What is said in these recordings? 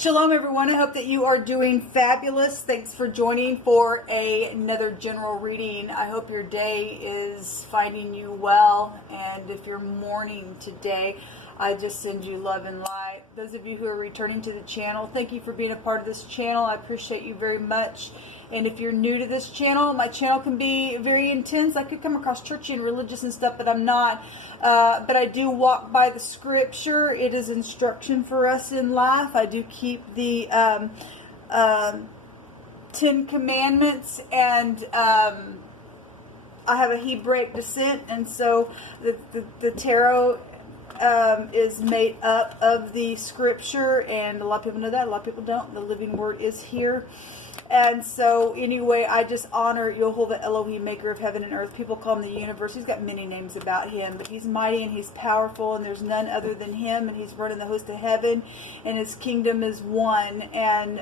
Shalom, everyone. I hope that you are doing fabulous. Thanks for joining for another general reading. I hope your day is finding you well. And if you're mourning today, I just send you love and light. Those of you who are returning to the channel, thank you for being a part of this channel. I appreciate you very much. And if you're new to this channel, my channel can be very intense. I could come across churchy and religious and stuff, but I'm not. But I do walk by the scripture. It is instruction for us in life. I do keep the 10 Commandments, and I have a Hebraic descent, and so the tarot is made up of the scripture, and a lot of people know that, a lot of people don't. The living word is here. And so, anyway, I just honor YHVH Elohim, maker of heaven and earth. People call him the universe. He's got many names about him, but he's mighty and he's powerful, and there's none other than him, and he's running the host of heaven, and his kingdom is one. And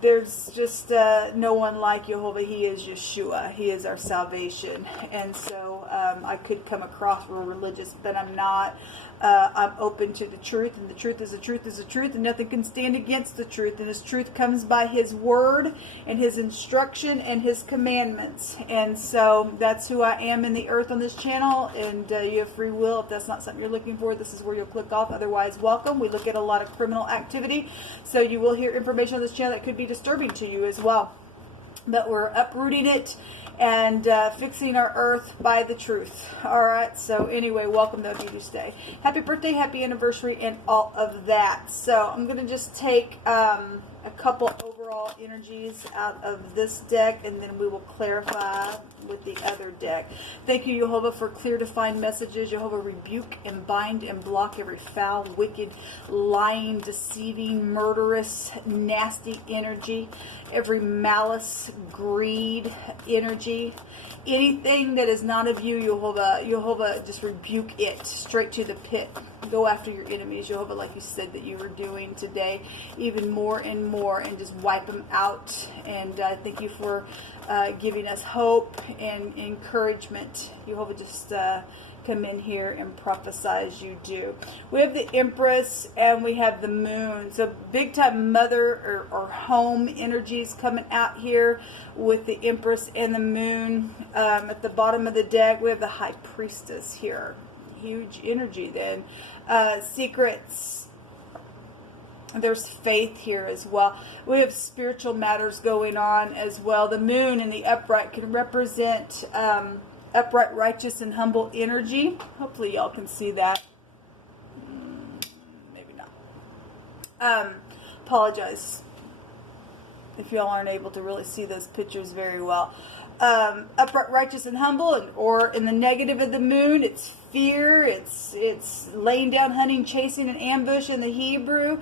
there's just no one like YHVH. He is Yeshua. He is our salvation. And so I could come across real religious, but I'm not. I'm open to the truth, and the truth is the truth is the truth, and nothing can stand against the truth. And his truth comes by his word and his instruction and his commandments. And so that's who I am in the earth on this channel, and you have free will. If that's not something you're looking for, this is where you'll click off. Otherwise, welcome. We look at a lot of criminal activity, so you will hear information on this channel that could be disturbing to you as well. But we're uprooting it and fixing our earth by the truth. All right. So anyway, welcome those of you who stay. Happy birthday, happy anniversary, and all of that. So I'm going to just take a couple overall energies out of this deck, and then we will clarify with the other deck. Thank you, YHVH, for clear, defined messages. YHVH, rebuke and bind and block every foul, wicked, lying, deceiving, murderous, nasty energy, every malice, greed energy. Anything that is not of you, YHVH, just rebuke it straight to the pit. Go after your enemies, YHVH, like you said that you were doing today, even more and more, and just wipe them out. And thank you for giving us hope and encouragement. YHVH, just come in here and prophesy as you do. We have the Empress and we have the Moon. So big time mother or home energies coming out here with the Empress and the Moon. At the bottom of the deck, we have the High Priestess here. Huge energy then. Secrets. There's faith here as well. We have spiritual matters going on as well. The Moon in the upright can represent upright, righteous, and humble energy. Hopefully y'all can see that. Maybe not. Apologize if y'all aren't able to really see those pictures very well. Upright, righteous, and humble, or in the negative of the Moon, it's fear, it's laying down, hunting, chasing, and ambush in the Hebrew.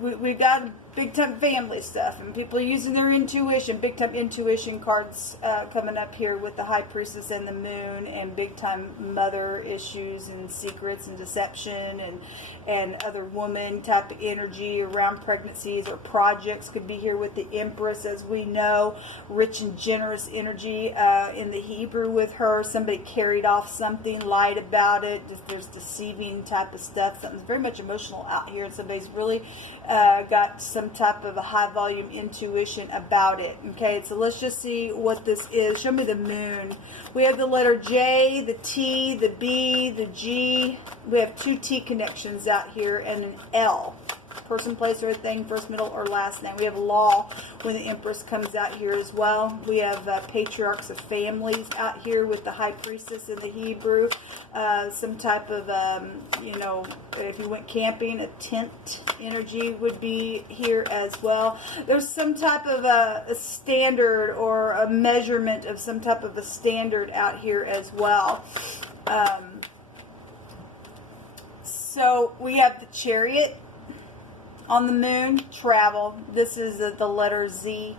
We got big time family stuff, and people using their intuition, big time intuition cards coming up here with the High Priestess and the Moon, and big time mother issues and secrets and deception and other woman type of energy around pregnancies or projects could be here with the Empress, as we know. Rich and generous energy in the Hebrew with her. Somebody carried off something, lied about it. There's deceiving type of stuff. Something's very much emotional out here, and somebody's really got some type of a high volume intuition about it. Okay, so let's just see what this is. Show me the Moon. We have the letter J, the T, the B, the G. We have 2 T connections out here and an L. Person, place, or thing, first, middle, or last name. We have law when the Empress comes out here as well. We have patriarchs of families out here with the High Priestess in the Hebrew. Some type of, if you went camping, a tent energy would be here as well. There's some type of a standard or a measurement of some type of a standard out here as well. So we have the Chariot on the Moon, travel. This is the letter Z.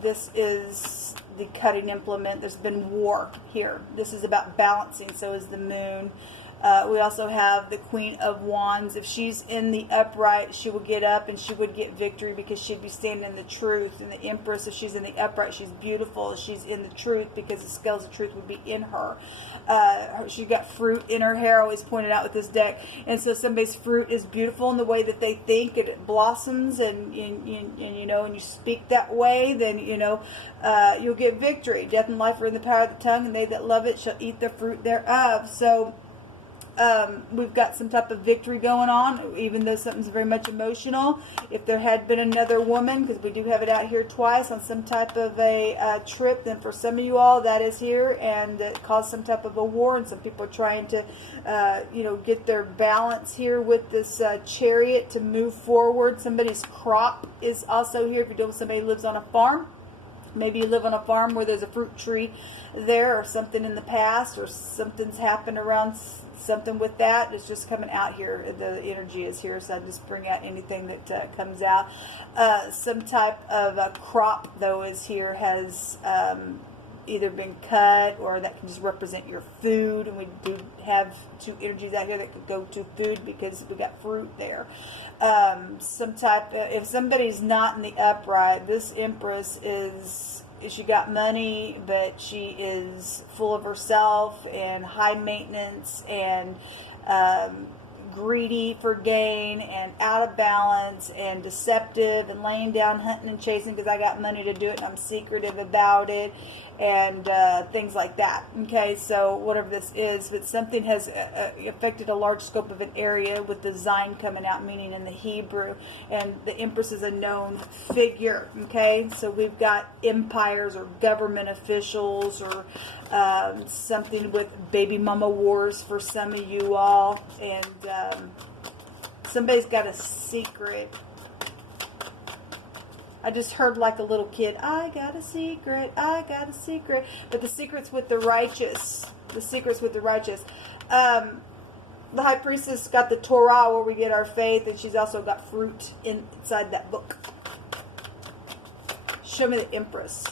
This is the cutting implement. There's been war here. This is about balancing. So is the Moon. We also have the Queen of Wands. If she's in the upright, she will get up and she would get victory because she'd be standing in the truth. And the Empress, if she's in the upright, she's beautiful. She's in the truth because the scales of truth would be in her. She got fruit in her hair, always pointed out with this deck. And so somebody's fruit is beautiful in the way that they think, and it blossoms, and you know, and you speak that way, then, you know, you'll get victory. Death and life are in the power of the tongue, and they that love it shall eat the fruit thereof. So we've got some type of victory going on, even though something's very much emotional. If there had been another woman, because we do have it out here twice on some type of a trip, then for some of you all that is here, and it caused some type of a war, and some people are trying to you know, get their balance here with this Chariot to move forward. Somebody's crop is also here. If you're dealing with somebody who lives on a farm, maybe you live on a farm where there's a fruit tree there, or something in the past, or something's happened around something with that. It's just coming out here. The energy is here, so I just bring out anything that comes out. Some type of a crop, though, is here, has either been cut, or that can just represent your food. And we do have two energies out here that could go to food because we got fruit there. Some type of, if somebody's not in the upright, this Empress is, she got money, but she is full of herself and high maintenance and greedy for gain and out of balance and deceptive and laying down, hunting and chasing because I got money to do it and I'm secretive about it, and things like that. Okay, so whatever this is, but something has affected a large scope of an area with the Zion coming out, meaning in the Hebrew, and the Empress is a known figure. Okay, so we've got empires or government officials, or something with baby mama wars for some of you all, and somebody's got a secret. I just heard like a little kid, I got a secret, I got a secret. But the secret's with the righteous. The secret's with the righteous. The High Priestess got the Torah, where we get our faith, and she's also got fruit inside that book. Show me the Empress.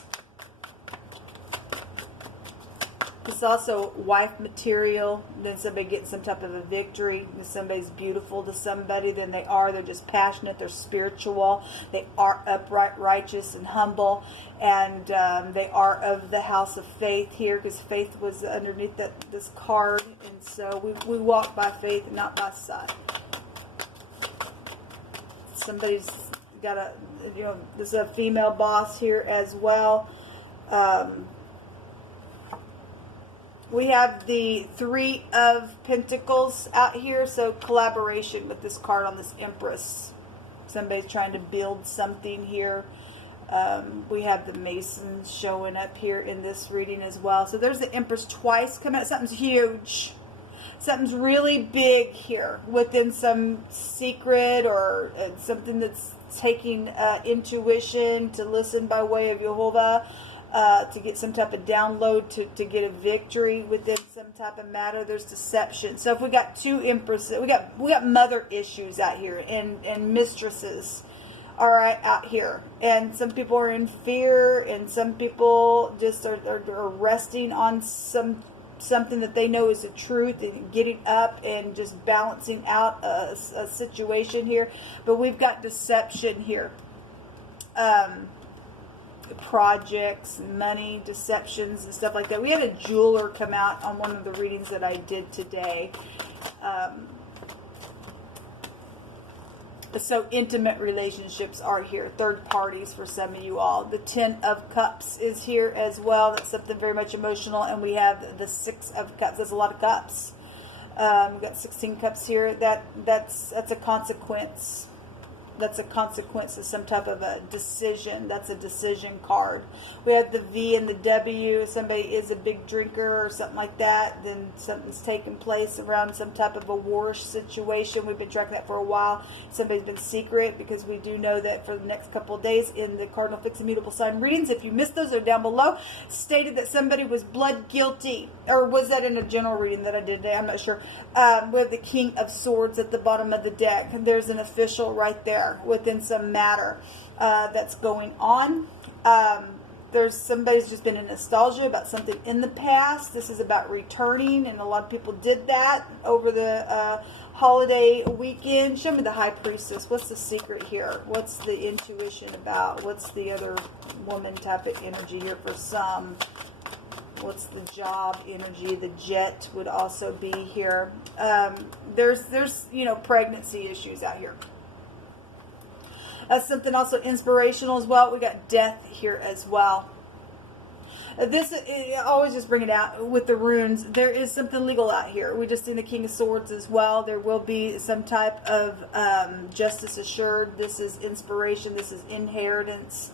It's also wife material. Then somebody gets some type of a victory. If somebody's beautiful to somebody, then they're just passionate. They're spiritual. They are upright, righteous, and humble. And they are of the house of faith here, because faith was underneath this card. And so we walk by faith and not by sight. Somebody's got a, you know, there's a female boss here as well. We have the Three of Pentacles out here, so collaboration with this card on this Empress. Somebody's trying to build something here. We have the Masons showing up here in this reading as well. So there's the Empress twice coming out. Something's huge. Something's really big here within some secret, or something that's taking intuition to listen by way of YHVH. To get some type of download, to get a victory within some type of matter. There's deception. So if we got two Empresses, we got mother issues out here, and mistresses, all right, out here. And some people are in fear, and some people just are resting on something that they know is the truth, and getting up and just balancing out a situation here. But we've got deception here. Projects, money, deceptions, and stuff like that. We had a jeweler come out on one of the readings that I did today. So intimate relationships are here. Third parties for some of you all. The Ten of Cups is here as well. That's something very much emotional. And we have the Six of Cups. That's a lot of cups. We've got 16 cups here. That's a consequence. That's a consequence of some type of a decision. That's a decision card. We have the V and the W. Somebody is a big drinker or something like that. Then something's taken place around some type of a warish situation. We've been tracking that for a while. Somebody's been secret, because we do know that for the next couple of days in the Cardinal Fixed Immutable Sign readings, if you missed those, they're down below, stated that somebody was blood guilty. Or was that in a general reading that I did today? I'm not sure. We have the King of Swords at the bottom of the deck. There's an official right there within some matter that's going on. there's somebody's just been in nostalgia about something in the past. This is about returning, and a lot of people did that over the holiday weekend. Show me the High Priestess. What's the secret here? What's the intuition about? What's the other woman type of energy here for some? What's the job energy? The Jet would also be here. There's you know, pregnancy issues out here. That's something also inspirational as well. We got death here as well. This, I always just bring it out with the runes. There is something legal out here. We just seen the King of Swords as well. There will be some type of justice assured. This is inspiration. This is inheritance.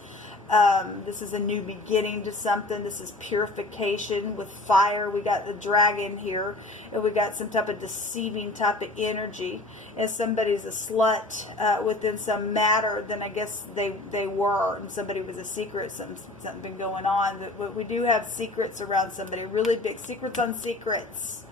This is a new beginning to something. This is purification with fire. We got the dragon here, and we got some type of deceiving type of energy. If somebody's a slut within some matter, then I guess they were, and somebody was a secret. Something been going on. But we do have secrets around somebody. Really big secrets on secrets.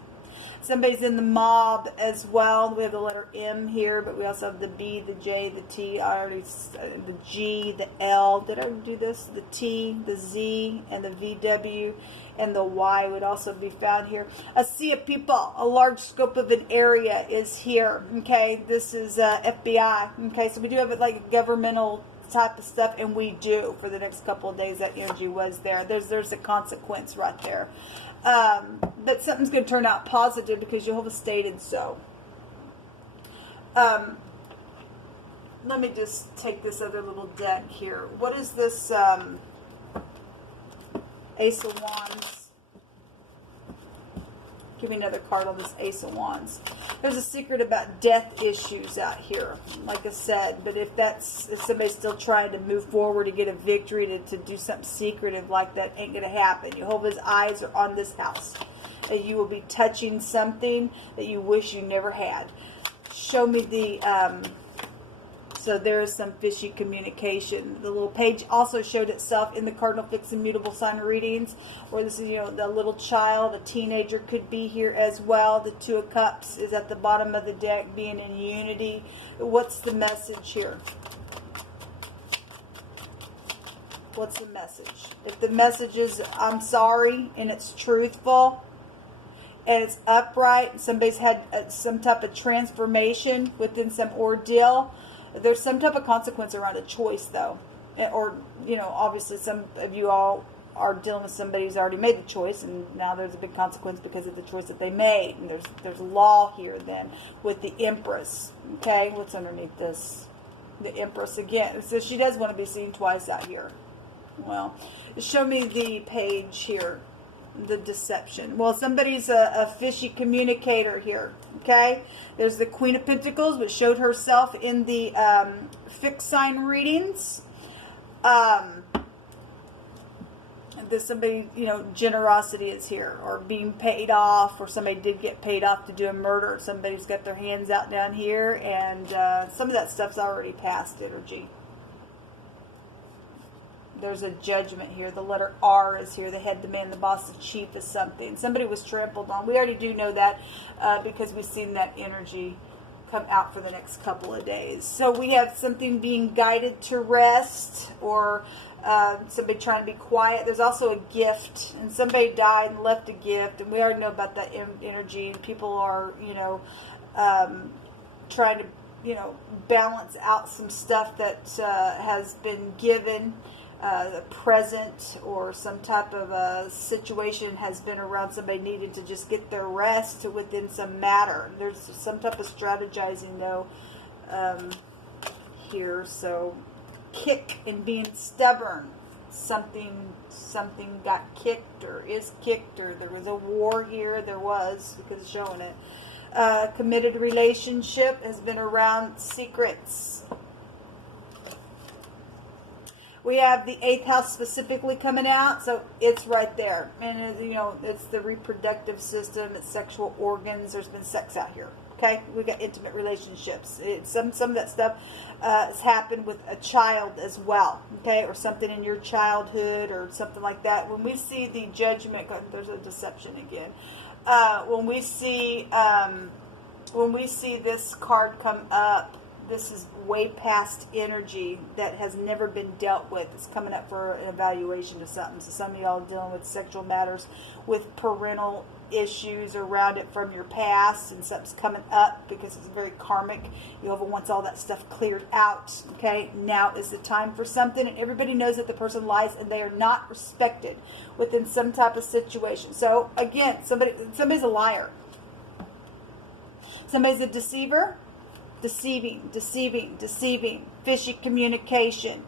Somebody's in the mob as well. We have the letter M here, but we also have the B, the J, the T. The G, the L. Did I already do this? The T, the Z, and the VW, and the Y would also be found here. A sea of people, a large scope of an area is here. Okay, this is FBI. Okay, so we do have it like governmental type of stuff, and we do for the next couple of days. That energy was there. There's a consequence right there. But something's going to turn out positive because Jehovah stated so. Let me just take this other little deck here. What is this Ace of Wands? Give me another card on this Ace of Wands. There's a secret about death issues out here, like I said. But if somebody's still trying to move forward to get a victory, to do something secretive like that, ain't going to happen. Jehovah's eyes are on this house. And you will be touching something that you wish you never had. Show me the... So there is some fishy communication. The little page also showed itself in the Cardinal Fixed and Mutable sign readings, where this is, you know, the little child, a teenager could be here as well. The Two of Cups is at the bottom of the deck, being in unity. What's the message here? What's the message? If the message is, I'm sorry, and it's truthful, and it's upright, and somebody's had some type of transformation within some ordeal, there's some type of consequence around a choice, though. Or, you know, obviously some of you all are dealing with somebody who's already made the choice, and now there's a big consequence because of the choice that they made. And there's law here, then, with the Empress. Okay, what's underneath this? The Empress again. So she does want to be seen twice out here. Well, show me the page here. The deception. Well, somebody's a fishy communicator here. Okay, there's the Queen of Pentacles, which showed herself in the fixed sign readings. There's somebody, you know, generosity is here, or being paid off, or somebody did get paid off to do a murder. Somebody's got their hands out down here, and some of that stuff's already past energy. There's a judgment here. The letter R is here. The head, the man, the boss, the chief is something. Somebody was trampled on. We already do know that because we've seen that energy come out for the next couple of days. So we have something being guided to rest, or somebody trying to be quiet. There's also a gift, and somebody died and left a gift, and we already know about that energy. And people are, you know, trying to, you know, balance out some stuff that has been given. A present, or some type of a situation has been around somebody needing to just get their rest within some matter. There's some type of strategizing, though, here. So kick and being stubborn. Something got kicked, or is kicked, or there was a war here. There was, because it's showing it. Committed relationship has been around secrets. We have the 8th house specifically coming out, so it's right there. And, you know, it's the reproductive system, it's sexual organs. There's been sex out here, okay? We've got intimate relationships. Some of that stuff has happened with a child as well, okay? Or something in your childhood or something like that. When we see the judgment, there's a deception again. When we see this card come up, this is way past energy that has never been dealt with. It's coming up for an evaluation of something. So some of y'all are dealing with sexual matters, with parental issues around it from your past, and something's coming up because it's very karmic. Jehovah wants all that stuff cleared out. Okay, now is the time for something, and everybody knows that the person lies and they are not respected within some type of situation. So again, somebody's a liar. Somebody's a deceiver. Deceiving, fishy communication.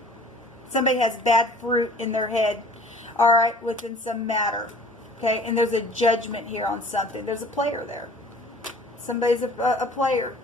Somebody has bad fruit in their head, all right, within some matter, okay? And there's a judgment here on something. There's a player there. Somebody's a player.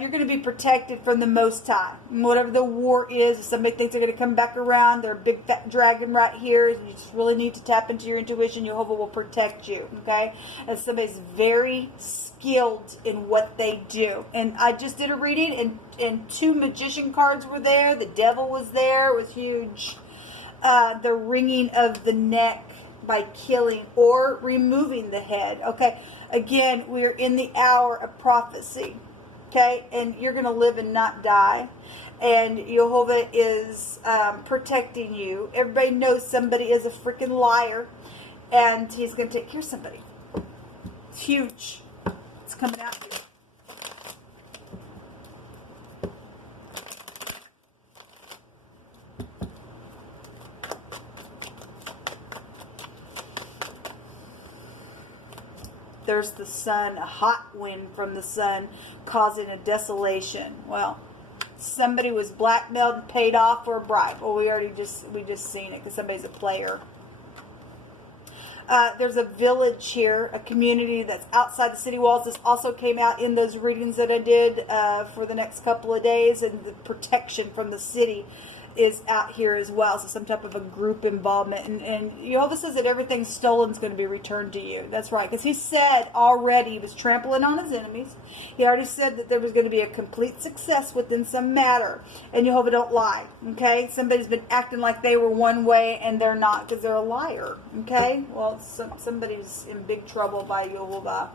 You're going to be protected from the Most High. Whatever the war is, if somebody thinks they're going to come back around, they're a big fat dragon right here. You just really need to tap into your intuition. Jehovah will protect you, okay? And somebody's very skilled in what they do. And I just did a reading, and 2 magician cards were there. The devil was there. It was huge. The wringing of the neck by killing or removing the head. Okay, again, we're in the hour of prophecy. Okay, and you're going to live and not die. And Jehovah is protecting you. Everybody knows somebody is a freaking liar. And he's going to take care of somebody. It's huge. It's coming out here. There's the sun, a hot wind from the sun causing a desolation. Well, somebody was blackmailed and paid off for a bribe. Well, we just seen it because somebody's a player. There's a village here, a community that's outside the city walls. This also came out in those readings that I did for the next couple of days, and the protection from the city is out here as well. So some type of a group involvement. And Jehovah says that everything stolen is going to be returned to you. That's right. Because he said already he was trampling on his enemies. He already said that there was going to be a complete success within some matter. And Jehovah don't lie. Okay? Somebody's been acting like they were one way and they're not because they're a liar. Okay? Well, somebody's in big trouble by Jehovah.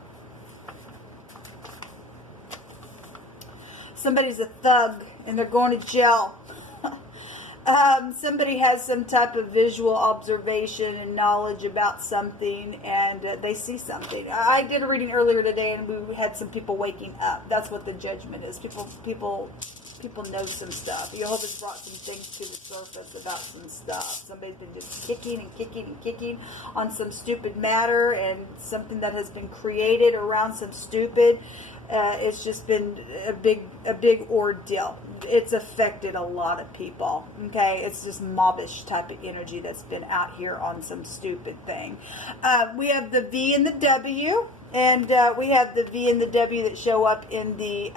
Somebody's a thug and they're going to jail. Somebody has some type of visual observation and knowledge about something, and they see something. I did a reading earlier today, and we had some people waking up. That's what the judgment is. People know some stuff. Jehovah's brought some things to the surface about some stuff. Somebody's been just kicking on some stupid matter, and something that has been created around some stupid. It's just been a big ordeal. It's affected a lot of people. Okay, it's just mobbish type of energy that's been out here on some stupid thing. We have the V and the W, and we have the V and the W that show up in the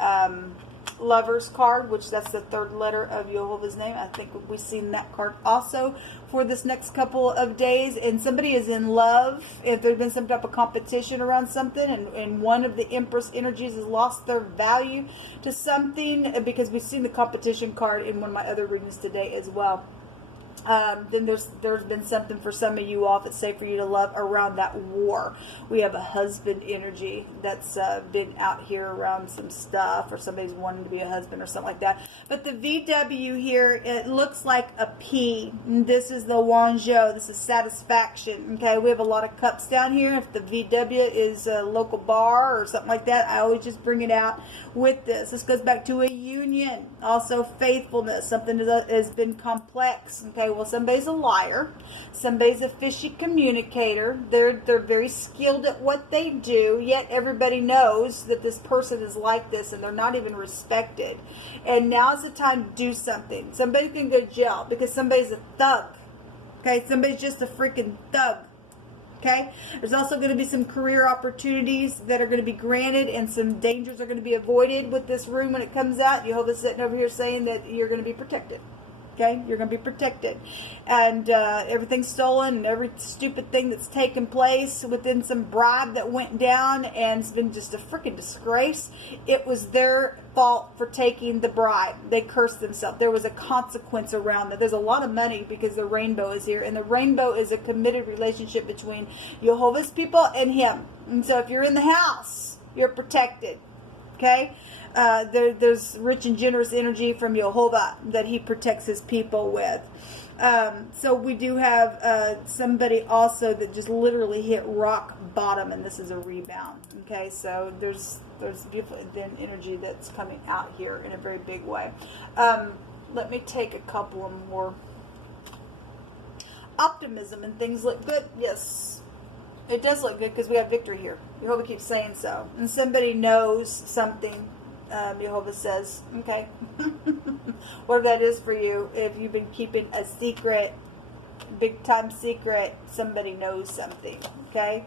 Lover's card, which that's the 3rd letter of Jehovah's name. I think we've seen that card also for this next couple of days. And somebody is in love. If there's been some type of competition around something, and one of the Empress energies has lost their value to something, because we've seen the competition card in one of my other readings today as well. Then there's been something for some of you all that's safe for you to love around that war. We have a husband energy that's been out here around some stuff, or somebody's wanting to be a husband or something like that. But the VW here, it looks like a P. This is the Wanzhou. This is satisfaction. Okay, we have a lot of cups down here. If the VW is a local bar or something like that, I always just bring it out with this. This goes back to a union. Also faithfulness, something that has been complex. Okay, well, somebody's a liar. Somebody's a fishy communicator. They're very skilled at what they do, yet everybody knows that this person is like this, and they're not even respected. And now's the time to do something. Somebody can go to jail because somebody's a thug. Okay, somebody's just a freaking thug. Okay, there's also going to be some career opportunities that are going to be granted, and some dangers are going to be avoided with this room when it comes out. Jehovah's sitting over here saying that you're going to be protected. Okay, you're going to be protected. And everything's stolen, and every stupid thing that's taken place within some bribe that went down, and it's been just a freaking disgrace. It was their fault for taking the bribe. They cursed themselves. There was a consequence around that. There's a lot of money because the rainbow is here, and the rainbow is a committed relationship between Jehovah's people and him. And so if you're in the house, you're protected. Okay? There's rich and generous energy from Yehovah that he protects his people with. So we do have somebody also that just literally hit rock bottom, and this is a rebound. Okay, so there's beautiful energy that's coming out here in a very big way. Let me take a couple of more. Optimism and things look good. Yes, it does look good because we have victory here. Jehovah keeps saying so. And somebody knows something. Jehovah says, okay, whatever that is for you, if you've been keeping a secret, big time secret, somebody knows something, okay?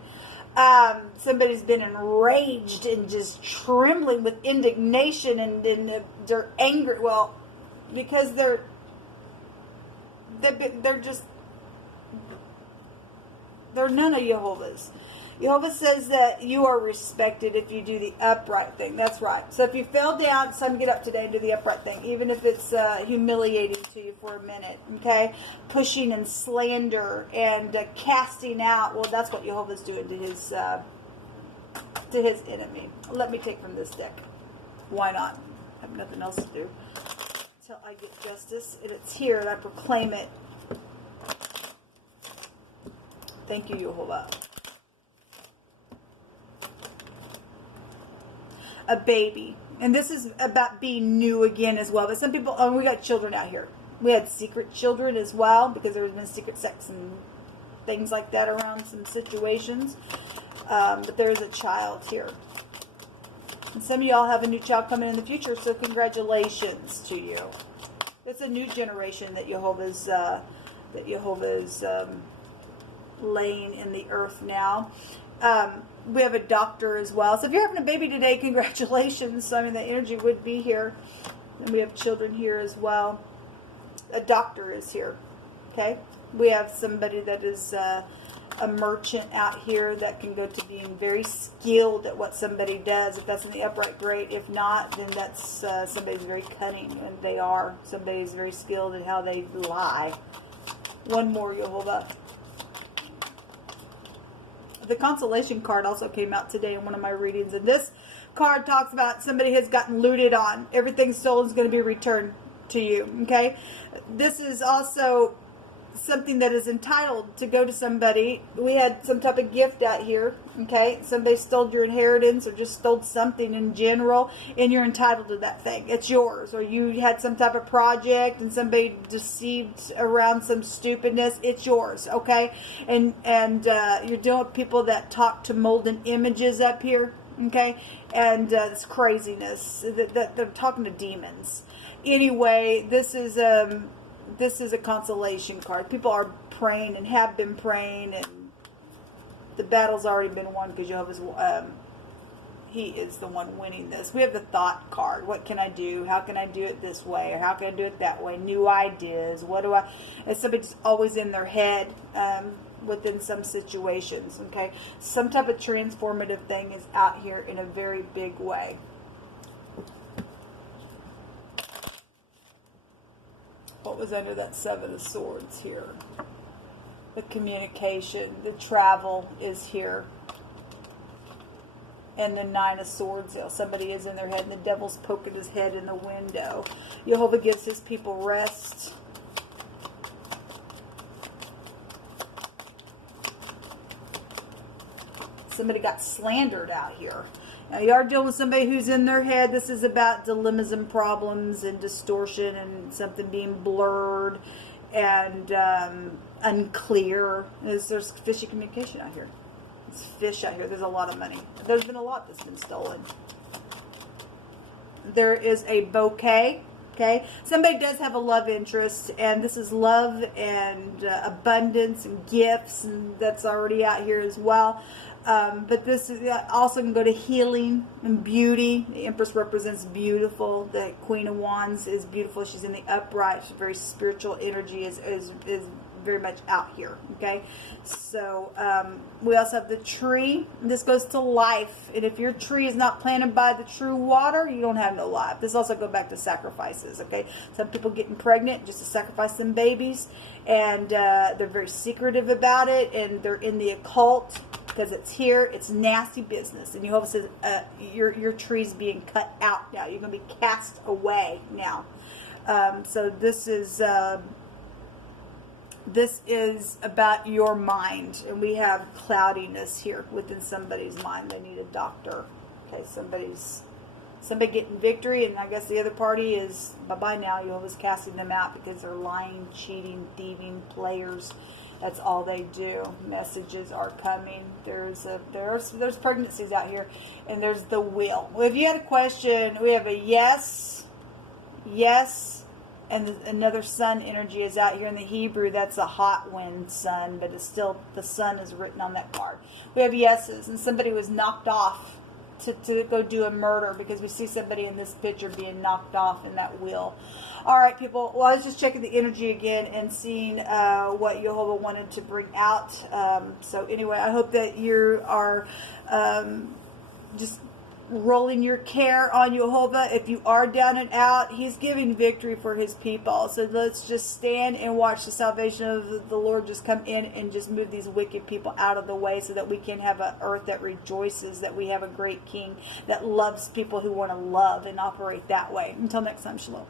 Somebody's been enraged and just trembling with indignation and they're angry. Well, because they're none of Jehovah's. Jehovah says that you are respected if you do the upright thing. That's right. So if you fell down, it's time to get up today and do the upright thing, even if it's humiliating to you for a minute. Okay, pushing and slander and casting out. Well, that's what Jehovah's doing to his enemy. Let me take from this deck. Why not? I have nothing else to do until I get justice, and it's here, and I proclaim it. Thank you, Jehovah. A baby. And this is about being new again as well. But some people, we got children out here. We had secret children as well because there has been secret sex and things like that around some situations. But there is a child here. And some of y'all have a new child coming in the future, so congratulations to you. It's a new generation that Jehovah's laying in the earth now. We have a doctor as well. So if you're having a baby today, congratulations. I mean, the energy would be here. And we have children here as well. A doctor is here. Okay? We have somebody that is a merchant out here that can go to being very skilled at what somebody does. If that's in the upright, great. If not, then that's somebody's very cunning. And they are. Somebody's very skilled in how they lie. One more, Jehovah. The consolation card also came out today in one of my readings. And this card talks about somebody has gotten looted on. Everything stolen is going to be returned to you. Okay? This is also something that is entitled to go to somebody. We had some type of gift out here. Okay? Somebody stole your inheritance or just stole something in general. And you're entitled to that thing. It's yours. Or you had some type of project and somebody deceived around some stupidness. It's yours. Okay? And you're dealing with people that talk to molten images up here. Okay? And it's craziness. That they're talking to demons. Anyway, this is a consolation card. People are praying and have been praying, and the battle's already been won because Jehovah's, he is the one winning this. We have the thought card. What can I do? How can I do it this way? Or how can I do it that way? New ideas. What do I... It's somebody's always in their head within some situations. Okay? Some type of transformative thing is out here in a very big way. What was under that Seven of Swords here? The communication, the travel is here. And the Nine of Swords, somebody is in their head and the devil's poking his head in the window. Jehovah gives his people rest. Somebody got slandered out here. Now, you are dealing with somebody who's in their head. This is about dilemmas and problems and distortion and something being blurred and unclear. There's fishy communication out here. There's fish out here. There's a lot of money. There's been a lot that's been stolen. There is a bouquet. Okay, somebody does have a love interest, and this is love and abundance and gifts, and that's already out here as well. But this is also can go to healing and beauty. The Empress represents beautiful. The Queen of Wands is beautiful. She's in the upright. She's very spiritual energy is very much out here. Okay, so we also have the tree. This goes to life, and if your tree is not planted by the true water, you don't have no life. This also goes back to sacrifices. Okay, some people getting pregnant just to sacrifice some babies, and they're very secretive about it, and they're in the occult. because it's here. It's nasty business. And Jehovah says your tree's being cut out now. You're going to be cast away now. So this is about your mind, and we have cloudiness here within somebody's mind. They need a doctor. Okay, somebody getting victory, and I guess the other party is bye-bye now. Jehovah's casting them out because they're lying, cheating, thieving players. That's all they do. Messages are coming. There's pregnancies out here, and there's the will. Well, if you had a question, we have a yes, and another sun energy is out here in the Hebrew. That's a hot wind sun, but it's still, the sun is written on that card. We have yeses, and somebody was knocked off to go do a murder, because we see somebody in this picture being knocked off in that wheel. All right, people. Well, I was just checking the energy again and seeing what Jehovah wanted to bring out. So anyway, I hope that you are just rolling your care on Jehovah. If you are down and out, he's giving victory for his people. So let's just stand and watch the salvation of the Lord just come in and just move these wicked people out of the way, so that we can have an earth that rejoices, that we have a great king that loves people who want to love and operate that way. Until next time, shalom.